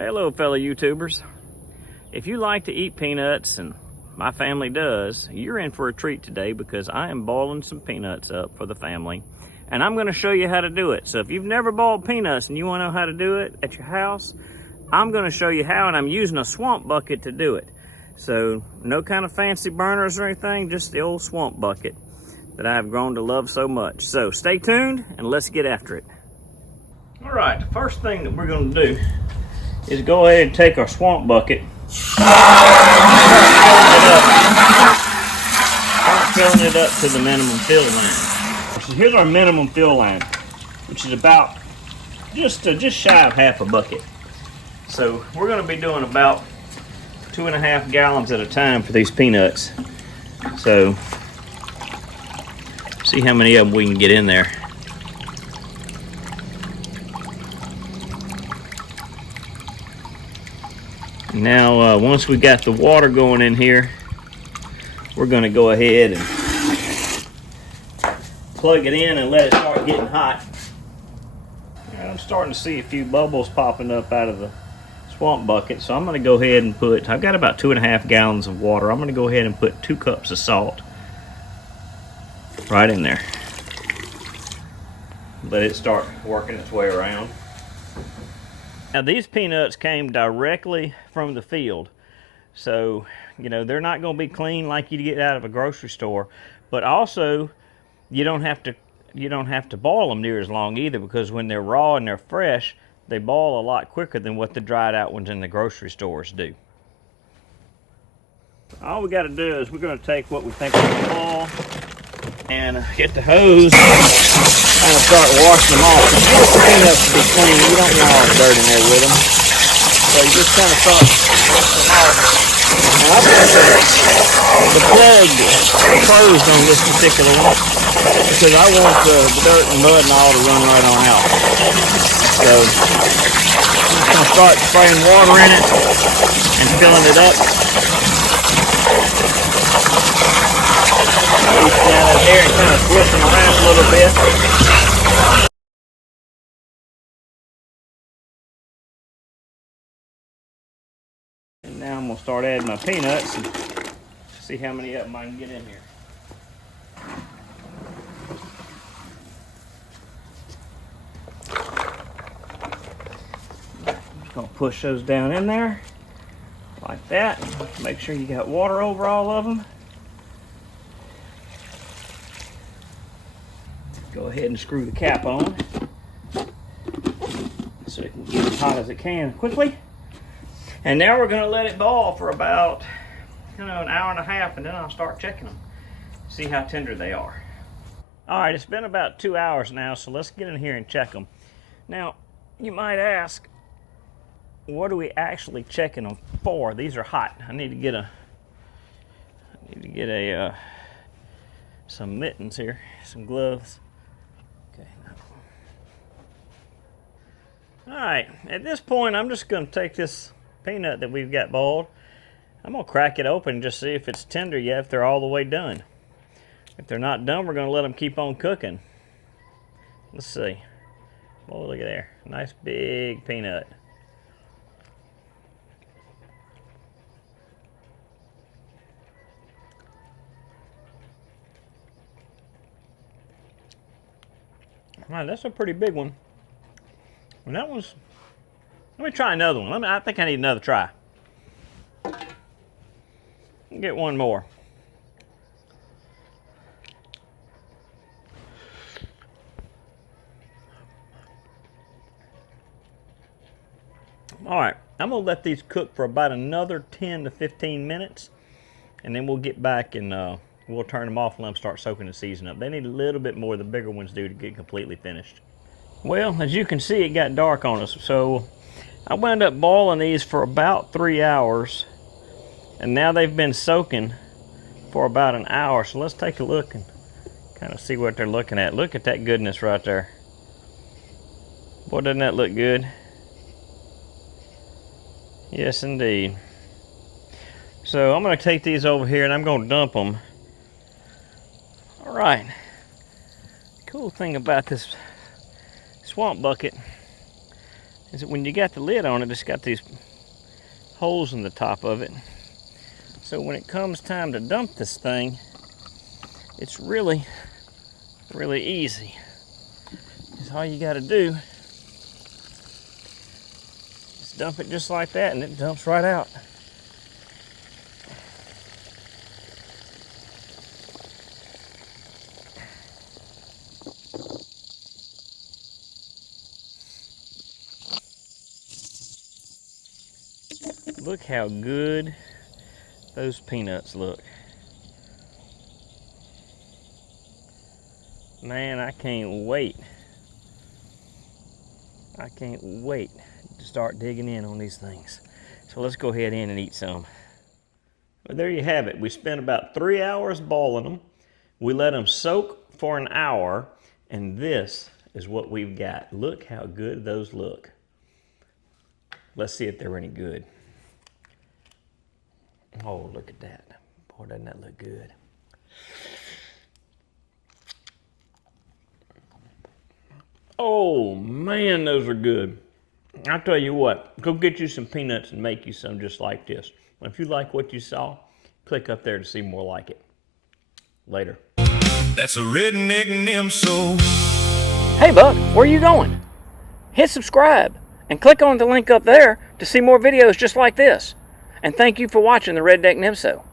Hello fellow YouTubers. If you like to eat peanuts, and my family does, you're in for a treat today because I am boiling some peanuts up for the family. And I'm going to show you how to do it. So if you've never boiled peanuts and you want to know how to do it at your house, I'm going to show you how, and I'm using a swamp bucket to do it. So no kind of fancy burners or anything, just the old swamp bucket that I have grown to love so much. So stay tuned and let's get after it. All right, the first thing that we're going to do is go ahead and take our swamp bucket, start filling it up to the minimum fill line. So here's our minimum fill line, which is about just shy of half a bucket. So we're going to be doing about 2.5 gallons at a time for these peanuts. So see how many of them we can get in there. Now, once we got the water going in here, we're going to go ahead and plug it in and let it start getting hot. I'm starting to see a few bubbles popping up out of the swamp bucket, so I'm going to go ahead and I've got about 2.5 gallons of water. I'm going to go ahead and put 2 cups of salt right in there. Let it start working its way around. Now these peanuts came directly from the field, so they're not going to be clean like you get out of a grocery store, but also you don't have to boil them near as long either, because when they're raw and they're fresh, they boil a lot quicker than what the dried out ones in the grocery stores do. All we got to do is we're going to take what we think we can boil and get the hose and start washing them off. You want the peanuts to be clean. You don't want all the dirt in there with them. So you just kind of start washing them off. Now I've got the plug closed on this particular one because I want the dirt and mud and all to run right on out. So I'm just going to start spraying water in it and filling it up. Reach down in here and kind of twist them around a little bit. And now I'm going to start adding my peanuts and see how many of them I can get in here. I'm just going to push those down in there like that. Make sure you got water over all of them. Go ahead and screw the cap on so it can get as hot as it can quickly. And now we're going to let it boil for about an hour and a half, and then I'll start checking them, see how tender they are. All right, it's been about 2 hours now, so let's get in here and check them. Now, you might ask, what are we actually checking them for? These are hot. I need to get some mittens here, some gloves. Okay. All right, at this point, I'm just going to take this peanut that we've got boiled. I'm going to crack it open and just see if it's tender yet, if they're all the way done. If they're not done, we're going to let them keep on cooking. Let's see. Oh, look at there. Nice big peanut. All right, that's a pretty big one. And that one's, let me try another one. I think I need another try. Get one more. All right, I'm gonna let these cook for about another 10 to 15 minutes, and then we'll get back and we'll turn them off and let them start soaking the seasoning up. They need a little bit more, the bigger ones do, to get completely finished. Well, as you can see, it got dark on us, so I wound up boiling these for about 3 hours, and now they've been soaking for about an hour. So let's take a look and kind of see what they're looking at. Look at that goodness right there. Boy, doesn't that look good? Yes, indeed. So I'm going to take these over here and I'm going to dump them. All right. Cool thing about this swamp bucket is that when you got the lid on it, it's got these holes in the top of it. So when it comes time to dump this thing, it's really, really easy. It's all you got to do is dump it just like that, and it dumps right out. Look how good those peanuts look. Man, I can't wait. I can't wait to start digging in on these things. So let's go ahead in and eat some. Well, there you have it. We spent about 3 hours boiling them. We let them soak for an hour, and this is what we've got. Look how good those look. Let's see if they're any good. Oh, look at that. Boy, doesn't that look good. Oh, man, those are good. I'll tell you what, go get you some peanuts and make you some just like this. If you like what you saw, click up there to see more like it. Later. That's a Redneck NMSO. Hey, Buck, where are you going? Hit subscribe and click on the link up there to see more videos just like this. And thank you for watching the Redneck NMSO.